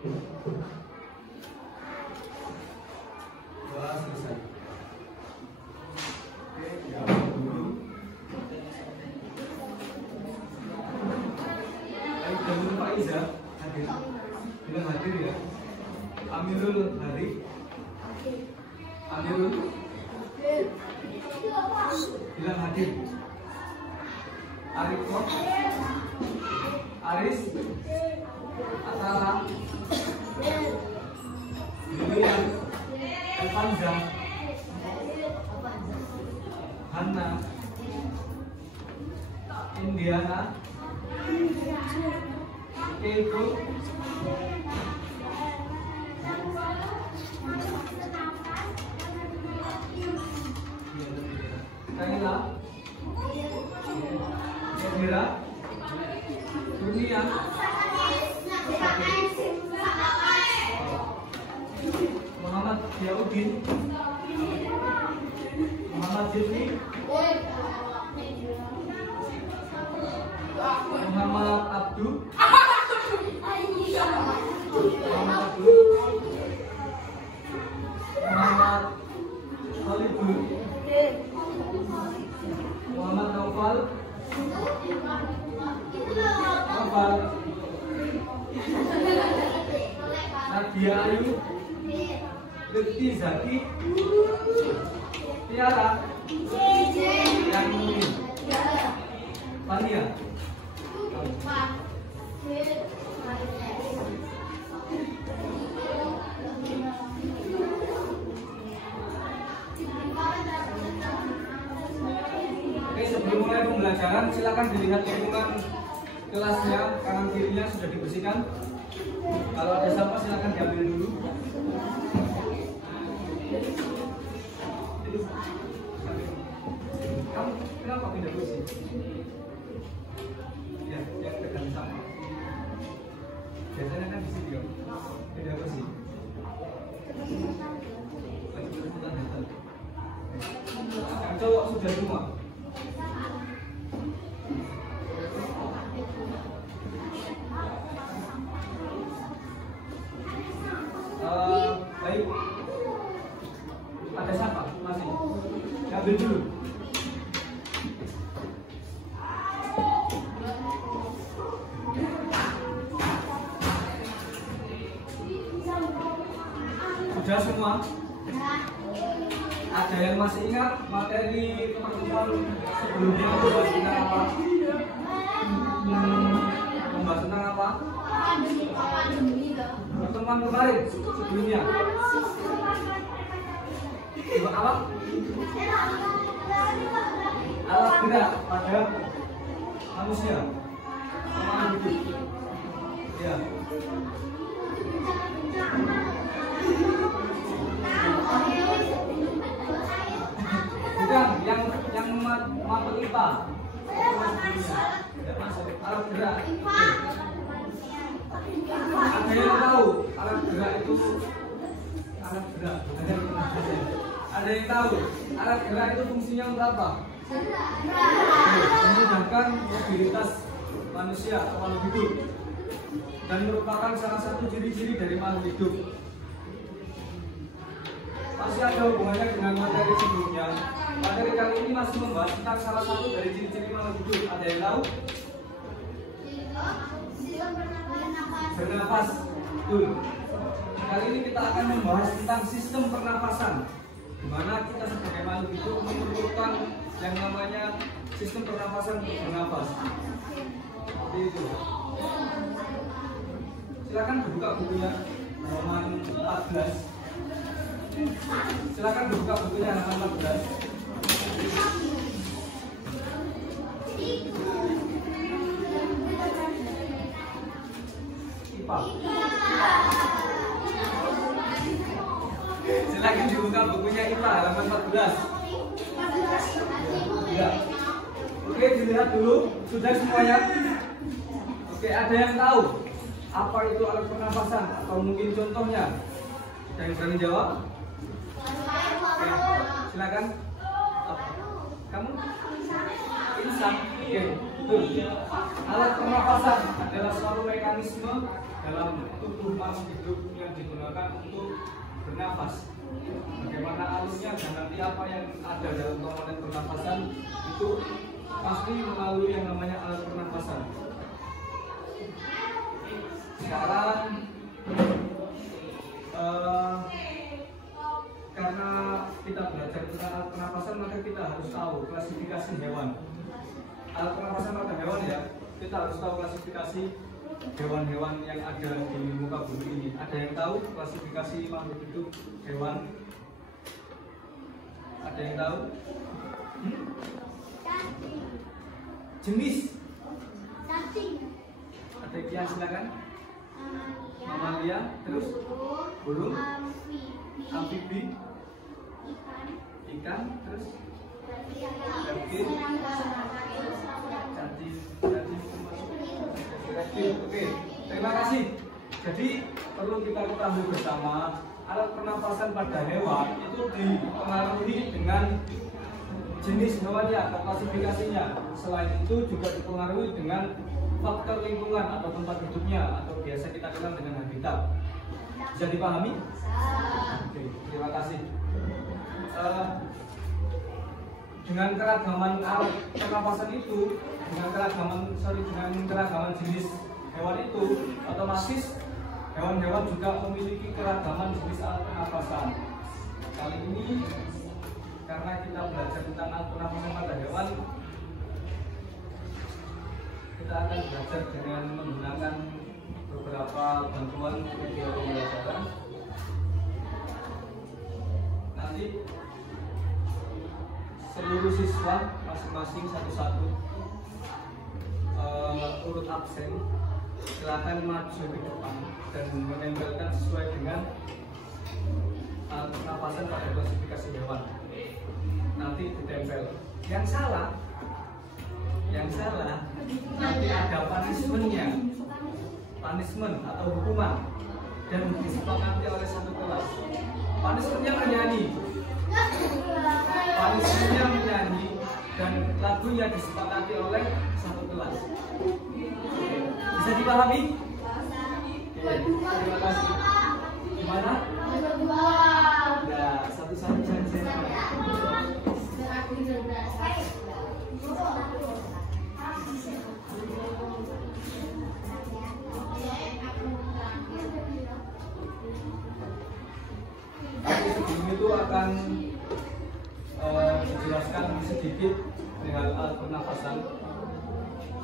Wah, selesai. Oke, ya dulu. Ayo jangan lupa Iza hadir. Bilang hadir ya. Amirul Hari. Amirul. Bilang hadir. Arifo. Aris. Atala. Lilian. Elvanza. Hanna. Indiana. Keiko. Kaila. Edira. Dunia. Muhammad Yaudin. Muhammad Jilni. Muhammad Abdu. Muhammad Abdu. Muhammad Khalidul. Muhammad Naufal. Naufal. Nadia Ayu. Lutfi Zaki. Tiara. Yang Mumin. Fania. Oke, sebelum mulai pembelajaran silakan dilihat lingkungan kelasnya, kanan kirinya sudah dibersihkan. Kalau ada sampah silakan diambil dulu. Kamu kenapa pindah kursi? Ya, yang tekan sampah. Biasanya kan di sini, pindah kursi. Yang cowok sudah semua. Baik. Ada siapa? Masih? Ambil dulu. Sudah semua? Ada yang masih ingat materi pertemuan sebelumnya membahas tentang apa? Membahas tentang apa? Pertemuan kemarin sebelumnya. Apa? Alat gerak pada manusia. Ya. Bukan, yang mata IPA. Tidak masuk. Alat gerak. Ada yang tahu alat gerak itu alat gerak? Ada yang tahu alat gerak itu fungsinya untuk apa? Memudahkan mobilitas manusia atau makhluk hidup dan merupakan salah satu ciri-ciri dari makhluk hidup. Masih ada hubungannya dengan materi sebelumnya. Materi kali ini masih membahas tentang salah satu dari ciri-ciri makhluk hidup. Ada yang tahu? Bernafas. Betul. Kali ini kita akan membahas tentang sistem pernapasan, di mana kita sebagai makhluk hidup memerlukan yang namanya sistem pernapasan untuk bernafas. Seperti itu. Silakan dibuka bukunya halaman 14. Silakan dibuka bukunya halaman 14. IPA. Silakan dibuka bukunya IPA halaman 14. Ya. Oke, dilihat dulu. Sudah semuanya? Oke, ada yang tahu apa itu alat pernapasan atau mungkin contohnya? Ada yang berani jawab? Oke, silakan. Kamu? Insan. Oke, betul. Alat pernapasan adalah suatu mekanisme mekanisme dalam tubuh makhluk hidup yang digunakan untuk bernafas. Bagaimana alurnya dan nanti apa yang ada dalam komponen pernafasan itu pasti melalui yang namanya alat pernafasan. Sekarang karena kita belajar tentang alat pernafasan, maka kita harus tahu klasifikasi hewan. Alat pernafasan pada hewan ya, kita harus tahu klasifikasi hewan-hewan yang ada di muka bumi ini. Ada yang tahu klasifikasi makhluk hidup hewan? Ada yang tahu? Jenis? Ada yang silakan. Mamalia, terus burung, amfibi, ikan, terus reptil, reptil. Oke, terima kasih. Jadi perlu kita ketahui bersama, alat pernafasan pada hewan itu dipengaruhi dengan jenis hewannya atau klasifikasinya. Selain itu juga dipengaruhi dengan faktor lingkungan atau tempat hidupnya atau biasa kita kenal dengan habitat. Bisa dipahami? Oke, terima kasih. Dengan keragaman alat pernafasan itu, dengan keragaman jenis hewan itu, otomatis hewan-hewan juga memiliki keragaman jenis alat pernafasan. Kali ini karena kita belajar tentang alat pernafasan pada hewan, kita akan belajar dengan menggunakan beberapa bantuan video pembelajaran. Nanti seluruh siswa masing-masing satu-satu urut absen, silakan maju ke depan dan menempelkan sesuai dengan pernapasan pada klasifikasi hewan. Nanti ditempel. Yang salah nanti ada punishment atau hukuman dan disepakati oleh satu kelas. Punishmentnya menyanyi dan lagunya disepakati oleh satu kelas. Bisa dipahami? Oke, terima kasih. Gimana? Ya, satu-satu saja. Sebelum itu akan dijelaskan sedikit dengan alat pernafasan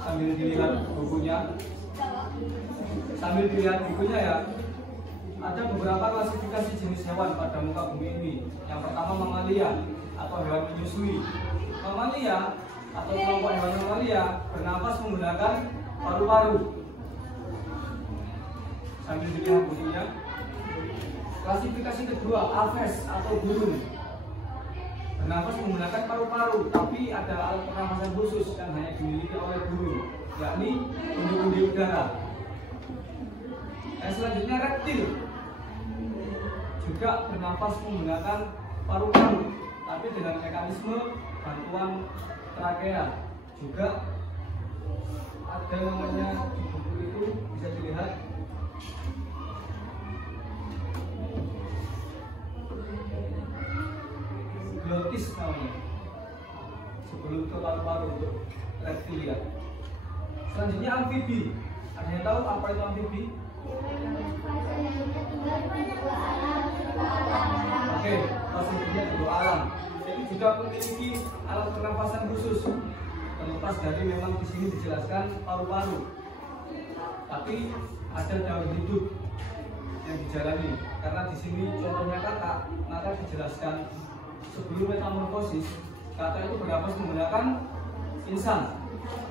sambil dilihat bukunya. Ya, ada beberapa klasifikasi jenis hewan pada muka bumi ini. Yang pertama mamalia atau hewan menyusui. Mamalia atau kelompok hewan mamalia bernapas menggunakan paru-paru. Sambil dilihat bukunya. Klasifikasi kedua, aves atau burung, bernapas menggunakan paru-paru, tapi ada alat pernafasan khusus yang hanya dimiliki oleh burung, yakni pundi-pundi udara. Yang selanjutnya reptil, juga bernapas menggunakan paru-paru, tapi dengan mekanisme bantuan trakea. Juga ada namanya di buku itu bisa dilihat. Glotis namanya, sebelum ke paru-paru untuk reptilia. Selanjutnya amfibi. Ada yang tahu apa itu amfibi? Oke, pasifinya di luar alam. Jadi juga memiliki alat pernafasan khusus. Terlepas dari memang di sini dijelaskan paru-paru, tapi ada daur hidup yang dijalani. Karena di sini contohnya kata, maka dijelaskan sebelum metamorfosis, kata itu bernapas menggunakan insan,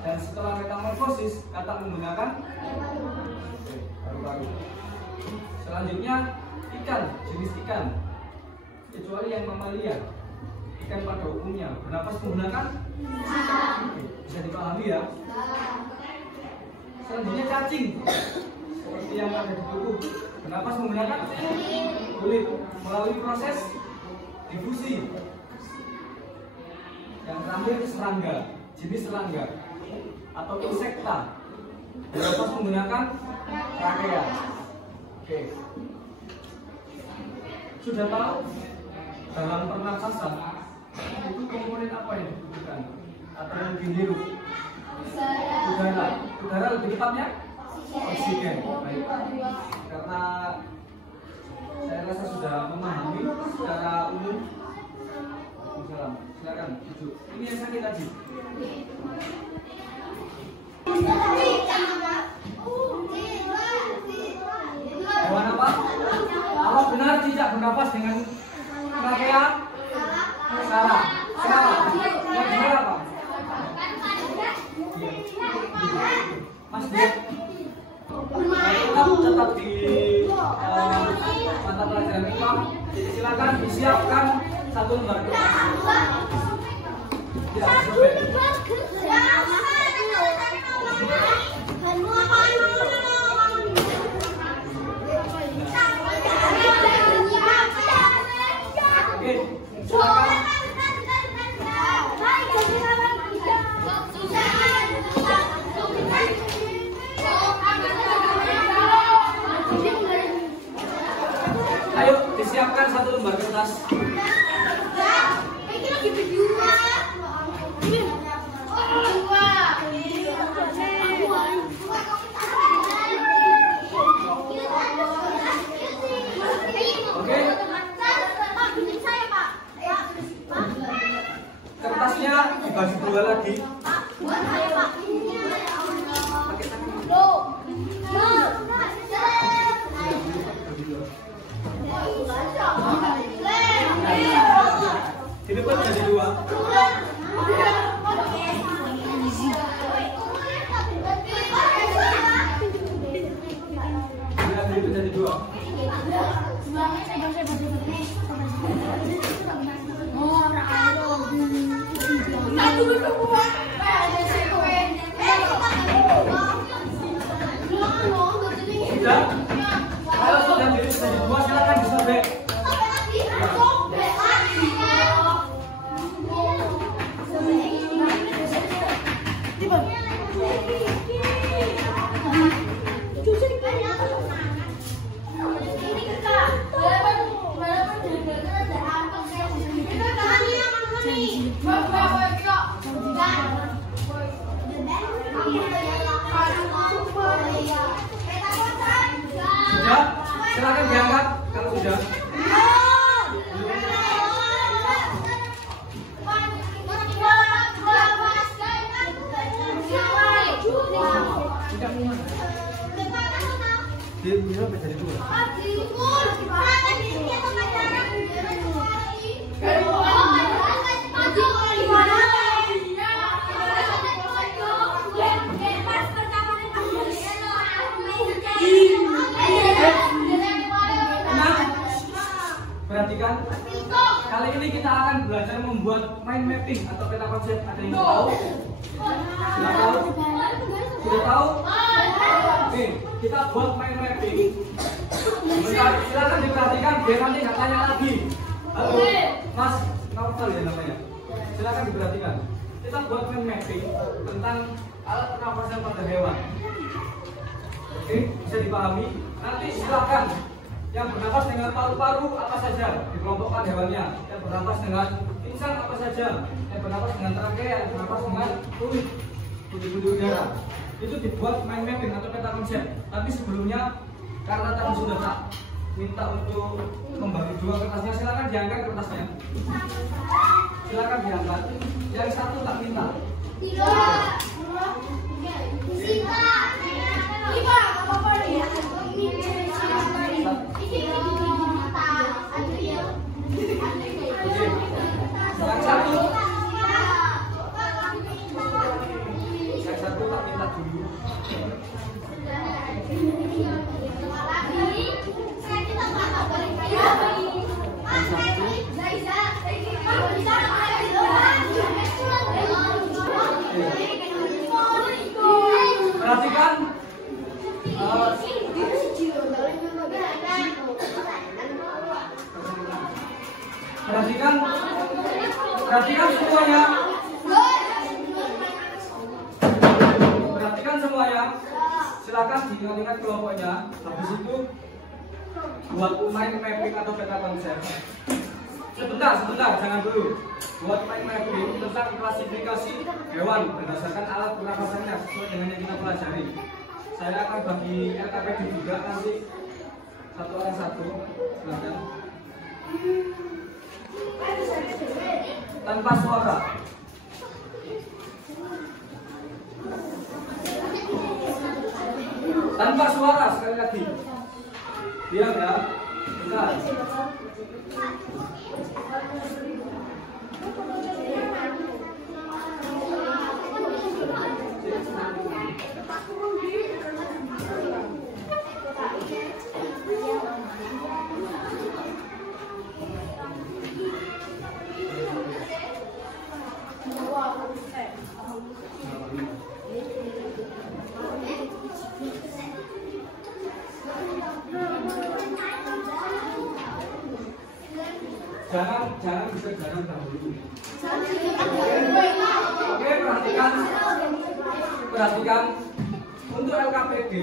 dan setelah metamorfosis, kata menggunakan paru-paru. Selanjutnya ikan, jenis ikan, kecuali yang mamalia, ikan pada umumnya bernapas menggunakan bisa dipahami ya. Selanjutnya cacing, seperti yang ada di buku, bernapas menggunakan kulit melalui proses difusi. Yang terakhir serangga, jenis serangga atau insekta, bernapas menggunakan trachea. Oke. Sudah tahu dalam pernapasan itu komponen apa yang dibutuhkan atau yang dihirup? Udara. Udara lebih tepatnya oksigen. Baik. Karena saya rasa sudah memahami secara umum. Silakan duduk. Ini yang sakit tadi. Hewan apa? Apa benar tidak bernapas dengan trachea? Salah. Salah. Yang benar apa? Mas dia tetap di mata pelajaran IPA. Silakan disiapkan satu lembar kertas. Tidak sampai. Oke, silakan. Ayo disiapkan satu lembar kertas. Oke. Kertasnya dibagi dua lagi. Ini pun jadi dua. Ini jadi dua. Sudah. Kalau sudah jadi dua, silakan disobek. Sudah, silakan diangkat kalau sudah. Dia berapa jadi dua? Perhatikan, kali ini kita akan belajar membuat mind mapping atau peta konsep. Ada yang tahu? Sudah tahu? Sudah tahu? Oke, kita buat mind mapping. Bentar, silakan diperhatikan biar nanti nggak tanya lagi. Halo, Mas, Naufal ya namanya. Silakan diperhatikan. Kita buat mind mapping tentang alat pernapasan pada hewan. Oke, bisa dipahami? Nanti silakan. Yang bernapas dengan paru-paru apa saja dikelompokkan hewannya. Yang bernapas dengan insang apa saja. Yang bernapas dengan trachea, yang bernapas dengan kulit, budi-budi udara. Itu dibuat mind mapping atau peta konsep. Tapi sebelumnya karena tadi sudah tak minta untuk membagi dua kertasnya, silakan diangkat kertasnya. Silakan diangkat. Yang satu tak minta. Yang satu tak minta dulu. Perhatikan. Perhatikan semuanya. Perhatikan semuanya. Silakan silakan diingat-ingat kelompoknya. Habis itu buat main mapping atau peta konsep. Sebentar, jangan dulu. Buat main mapping tentang klasifikasi hewan berdasarkan alat pernapasannya sesuai dengan yang kita pelajari. Saya akan bagi LKPD juga nanti satu orang satu. Silakan. Tanpa suara. Tanpa suara sekali lagi. Diam ya. Bentar. Jangan bisa jalan dahulu. Oke, perhatikan untuk LKPD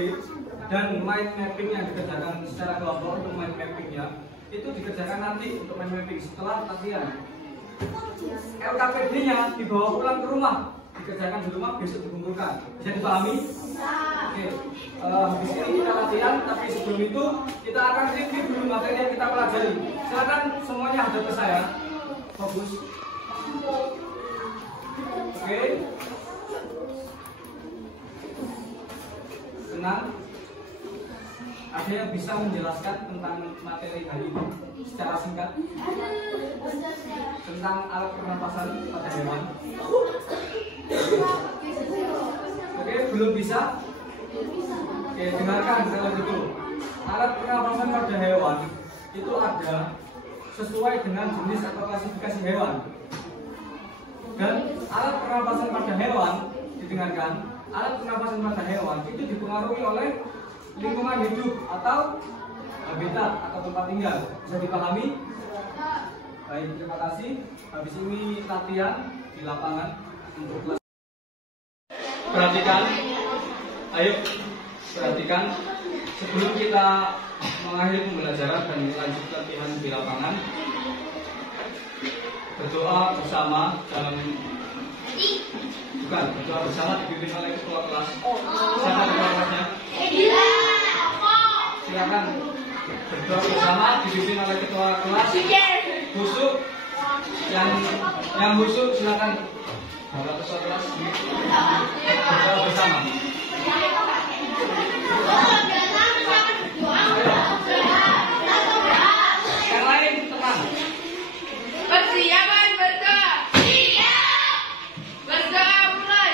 dan mind mapping yang dikerjakan secara kelompok. Untuk mind mappingnya itu dikerjakan nanti untuk mind mapping setelah latihan. LKPD-nya dibawa pulang ke rumah, dikerjakan di rumah, besok dikumpulkan. Bisa dipahami? Oke, habis ini kita latihan, tapi sebelum itu kita akan review dulu materi yang kita pelajari. Silakan semuanya hadap ke saya. Fokus. Oke. Tenang. Ada yang bisa menjelaskan tentang materi hari ini secara singkat? Tentang alat pernapasan pada hewan. Oke, belum bisa? Oke, dengarkan kalau gitu. Alat pernapasan pada hewan itu ada sesuai dengan jenis atau klasifikasi hewan. Dan alat pernapasan pada hewan, didengarkan, alat pernapasan pada hewan itu dipengaruhi oleh lingkungan hidup atau habitat atau tempat tinggal. Bisa dipahami? Baik, terima kasih. Habis ini latihan di lapangan untuk kelas. Perhatikan, ayo perhatikan. Sebelum kita mengakhiri pembelajaran dan lanjut latihan di lapangan, berdoa bersama dalam berdoa bersama dipimpin oleh ketua kelas. Siapa ketua kelasnya? Silakan berdoa bersama dipimpin oleh ketua kelas. Husuk yang husuk silakan bapak ketua kelas berdoa bersama. Yang lain tenang. Persiapan berdoa. Siap. Berdoa mulai.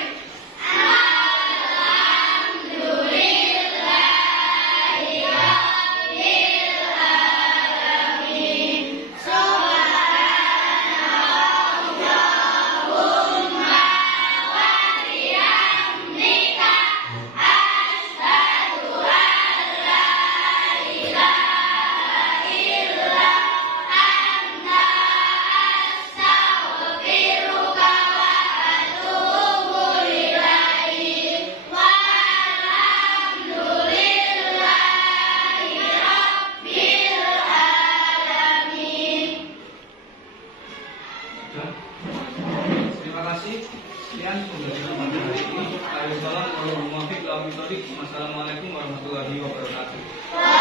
Terima kasih. Sekian pembelajaran pada hari ini. Assalamualaikum warahmatullahi wabarakatuh.